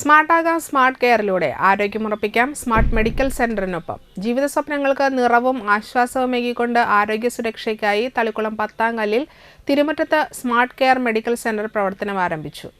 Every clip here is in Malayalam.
സ്മാർട്ടാകാം സ്മാർട്ട് കെയറിലൂടെ ആരോഗ്യമുറപ്പിക്കാം സ്മാർട്ട് മെഡിക്കൽ സെന്ററിനൊപ്പം ജീവിത സ്വപ്നങ്ങൾക്ക് നിറവും ആശ്വാസവുമേകിക്കൊണ്ട് ആരോഗ്യ സുരക്ഷയ്ക്കായി തളിക്കുളം പത്താംകല്ലിൽ തിരുമുറ്റത്ത് സ്മാർട്ട് കെയർ മെഡിക്കൽ സെന്റർ പ്രവർത്തനം ആരംഭിച്ചു.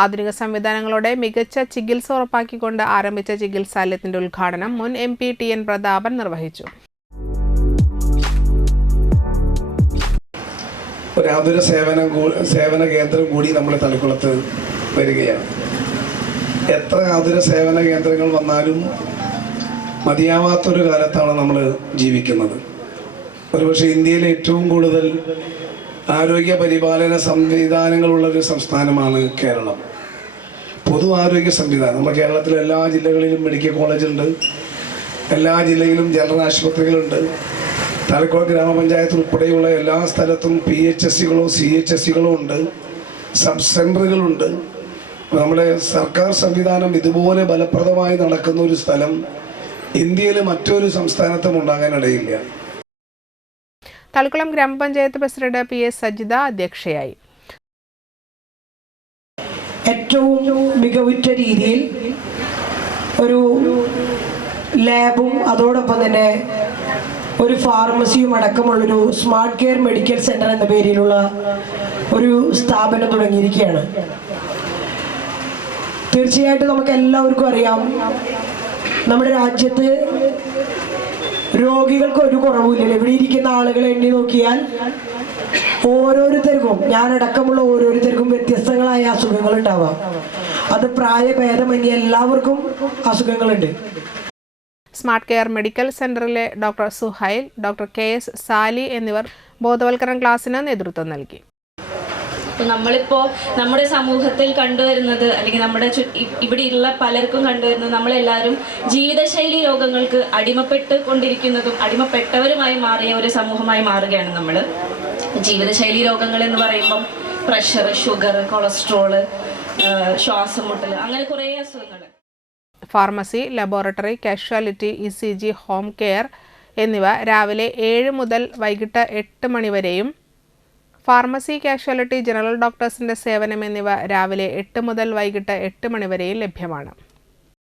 ആധുനിക സംവിധാനങ്ങളോടെ മികച്ച ചികിത്സ ഉറപ്പാക്കിക്കൊണ്ട് ആരംഭിച്ച ചികിത്സാലയത്തിന്റെ ഉദ്ഘാടനം മുൻ MP TN പ്രതാപൻ നിർവഹിച്ചു. ഒരു ആതുര സേവന കേന്ദ്രം കൂടി നമ്മുടെ തളിക്കുളത്ത് വരികയാണ്. എത്ര ആതുര സേവന കേന്ദ്രങ്ങൾ വന്നാലും മതിയാവാത്തൊരു കാലത്താണ് നമ്മൾ ജീവിക്കുന്നത്. ഒരുപക്ഷെ ഇന്ത്യയിലെ ഏറ്റവും കൂടുതൽ ആരോഗ്യ പരിപാലന സംവിധാനങ്ങളുള്ളൊരു സംസ്ഥാനമാണ് കേരളം. പൊതു ആരോഗ്യ സംവിധാനം നമ്മുടെ കേരളത്തിലെ എല്ലാ ജില്ലകളിലും മെഡിക്കൽ കോളേജുണ്ട്, എല്ലാ ജില്ലയിലും ജനറൽ ആശുപത്രികളുണ്ട്. തളിക്കുളം ഗ്രാമപഞ്ചായത്ത് ഉൾപ്പെടെയുള്ള എല്ലാ സ്ഥലത്തും PHSCകളോ CHSCകളോ ഉണ്ട്, സബ് സെൻ്ററുകളുണ്ട്. നമ്മുടെ സർക്കാർ സംവിധാനം ഇതുപോലെ ഫലപ്രദമായി നടക്കുന്ന ഒരു സ്ഥലം ഇന്ത്യയിലെ മറ്റൊരു സംസ്ഥാനത്തും ഉണ്ടാകാനിടയില്ല. തളിക്കുളം ഗ്രാമപഞ്ചായത്ത് പ്രസിഡന്റ് PS സജിത അധ്യക്ഷയായി. ഏറ്റവും മികവുറ്റ രീതിയിൽ ഒരു ലാബും അതോടൊപ്പം തന്നെ ഒരു ഫാർമസിയും അടക്കമുള്ളൊരു സ്മാർട്ട് കെയർ മെഡിക്കൽ സെന്റർ എന്ന പേരിലുള്ള ഒരു സ്ഥാപനം തുടങ്ങിയിരിക്കുകയാണ്. തീർച്ചയായിട്ടും നമുക്ക് എല്ലാവർക്കും അറിയാം, നമ്മുടെ രാജ്യത്ത് രോഗികൾക്ക് ഒരു കുറവില്ല. ഇവിടെ ഇരിക്കുന്ന ആളുകളെ എണ്ണി നോക്കിയാൽ ഓരോരുത്തർക്കും, ഞാനടക്കമുള്ള ഓരോരുത്തർക്കും വ്യത്യസ്തങ്ങളായ അസുഖങ്ങൾ ഉണ്ടാവാം. അത് പ്രായഭേദമന്യേ എല്ലാവർക്കും അസുഖങ്ങളുണ്ട്. സ്മാർട്ട് കെയർ മെഡിക്കൽ സെന്ററിലെ doctor Suhail, doctor KS Sali എന്നിവർ ബോധവൽക്കരണ ക്ലാസ്സിന് നേതൃത്വം നൽകി. നമ്മളിപ്പോൾ നമ്മുടെ സമൂഹത്തിൽ കണ്ടുവരുന്നത്, അല്ലെങ്കിൽ നമ്മുടെ ഇവിടെയുള്ള പലർക്കും കണ്ടുവരുന്നത്, നമ്മളെല്ലാവരും ജീവിതശൈലി രോഗങ്ങൾക്ക് അടിമപ്പെട്ട് കൊണ്ടിരിക്കുന്നതും അടിമപ്പെട്ടവരുമായി മാറിയ ഒരു സമൂഹമായി മാറുകയാണ് നമ്മൾ. ജീവിതശൈലി രോഗങ്ങൾ എന്ന് പറയുമ്പം പ്രഷർ, ഷുഗർ, കൊളസ്ട്രോള്, ശ്വാസം മുട്ടൽ, അങ്ങനെ കുറേ അസുഖങ്ങൾ. Pharmacy, laboratory, casualty, ECG, home care എന്നിവ രാവിലെ 7 മുതൽ വൈകിട്ട് 8 മണി വരെയും, ഫാർമസി, കാഷ്വാലിറ്റി, ജനറൽ ഡോക്ടേഴ്സിന്റെ സേവനം എന്നിവ രാവിലെ 8 മുതൽ വൈകിട്ട് 8 മണി വരെയും ലഭ്യമാണ്.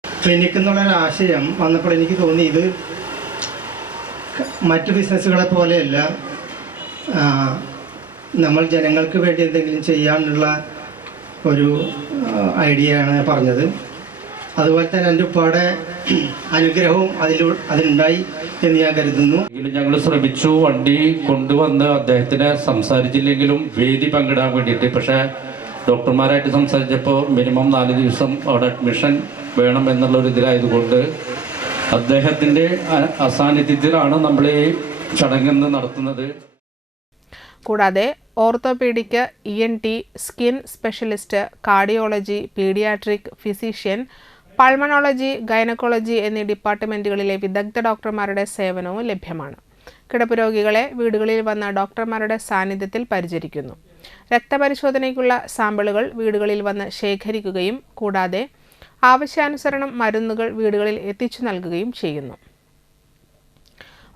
ക്ലിനിക് എന്നുള്ളൊരു ആശയം വന്നപ്പോൾ എനിക്ക് തോന്നി, ഇത് മറ്റ് ബിസിനസ്സുകളെ പോലെയല്ല, നമ്മൾ ജനങ്ങൾക്ക് വേണ്ടി എന്തെങ്കിലും ചെയ്യാനുള്ള ഒരു ഐഡിയ ആണ് പറഞ്ഞത്. അതുപോലെ തന്നെ എൻ്റെ ഉപ്പയുടെ അനുഗ്രഹവും അതിലുണ്ടായി എന്ന് ഞാൻ കരുതുന്നു. ഞങ്ങൾ ശ്രമിച്ചു, വണ്ടി കൊണ്ടുവന്ന് അദ്ദേഹത്തിന് സംസാരിച്ചില്ലെങ്കിലും വേദി പങ്കിടാൻ വേണ്ടിയിട്ട്. പക്ഷേ ഡോക്ടർമാരായിട്ട് സംസാരിച്ചപ്പോൾ മിനിമം 4 ദിവസം അവിടെ അഡ്മിഷൻ വേണം എന്നുള്ളൊരു ഇതിലായതുകൊണ്ട് അദ്ദേഹത്തിൻ്റെ അസാന്നിധ്യത്തിലാണ് നമ്മൾ ഈ ചടങ്ങ് നടത്തുന്നത്. കൂടാതെ orthopaedic, ENT, skin specialist, cardiology, paediatric, physician, pulmonology, gynaecology എന്നീ ഡിപ്പാർട്ട്മെൻറ്റുകളിലെ വിദഗ്ധ ഡോക്ടർമാരുടെ സേവനവും ലഭ്യമാണ്. കിടപ്പ് രോഗികളെ വീടുകളിൽ വന്ന ഡോക്ടർമാരുടെ സാന്നിധ്യത്തിൽ പരിചരിക്കുന്നു. രക്തപരിശോധനയ്ക്കുള്ള സാമ്പിളുകൾ വീടുകളിൽ വന്ന് ശേഖരിക്കുകയും കൂടാതെ ആവശ്യാനുസരണം മരുന്നുകൾ വീടുകളിൽ എത്തിച്ചു നൽകുകയും ചെയ്യുന്നു.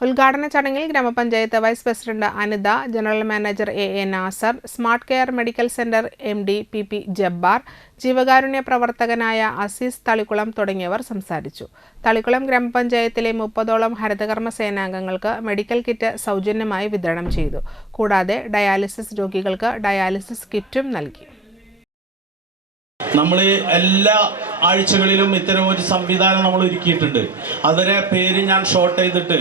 ഉദ്ഘാടന ചടങ്ങിൽ ഗ്രാമപഞ്ചായത്ത് vice president Anitha, general manager AA Nasar, smart care medical centre MD PP Jabbar, ജീവകാരുണ്യ പ്രവർത്തകനായ അസീസ് തളിക്കുളം തുടങ്ങിയവർ സംസാരിച്ചു. തളിക്കുളം ഗ്രാമപഞ്ചായത്തിലെ 30ഓളം ഹരിതകർമ്മ സേനാംഗങ്ങൾക്ക് മെഡിക്കൽ കിറ്റ് സൗജന്യമായി വിതരണം ചെയ്തു. കൂടാതെ ഡയാലിസിസ് രോഗികൾക്ക് ഡയാലിസിസ് കിറ്റും നൽകി. നമ്മൾ എല്ലാ ആഴ്ചകളിലും ഇത്തരം ഒരു സംവിധാനം നമ്മൾ ഒരുക്കിയിട്ടുണ്ട്. അതിൻ്റെ പേര് ഞാൻ ഷോർട്ട് ചെയ്തിട്ട്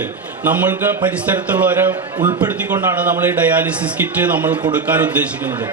നമ്മൾക്ക് പരിസരത്തുള്ളവരെ ഉൾപ്പെടുത്തിക്കൊണ്ടാണ് നമ്മൾ ഈ ഡയാലിസിസ് കിറ്റ് നമ്മൾ കൊടുക്കാൻ ഉദ്ദേശിക്കുന്നത്.